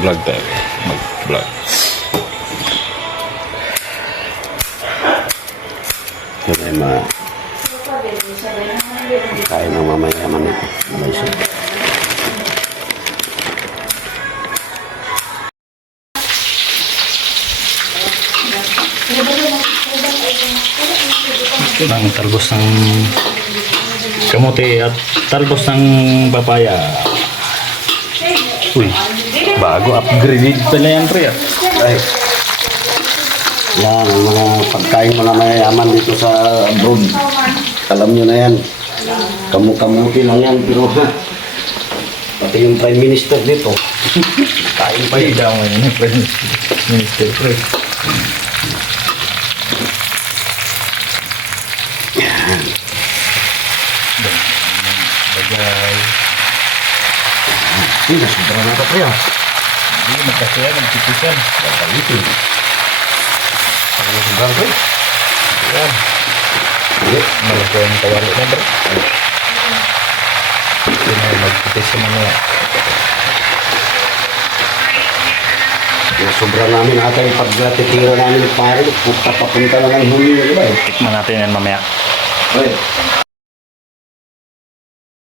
Mag-vlog tayo. Mag-vlog. Ay ma... Kaya ng mamayaman ito. Malaysia. ng talbos ng kamote at talbos ng papaya. Uy, bago upgrade pala yan pre. ah. Ay. Yan, ang mga pagkain mga mayayaman dito sa abroad. Alam nyo na yan. Kamu-kamuti lang yan, pero ha. Pati yung Prime Minister dito. Kain pa yun. daw ngayon, pre. Minister pre. Bagay. Iya, apa pria? ya. saya yang itu? Tuh. Ya. Melakukan ber. Ini semuanya. sobra namin ata yung pagtitira namin pare, puta papunta lang ang huli. Tikman natin yan mamaya. Oy.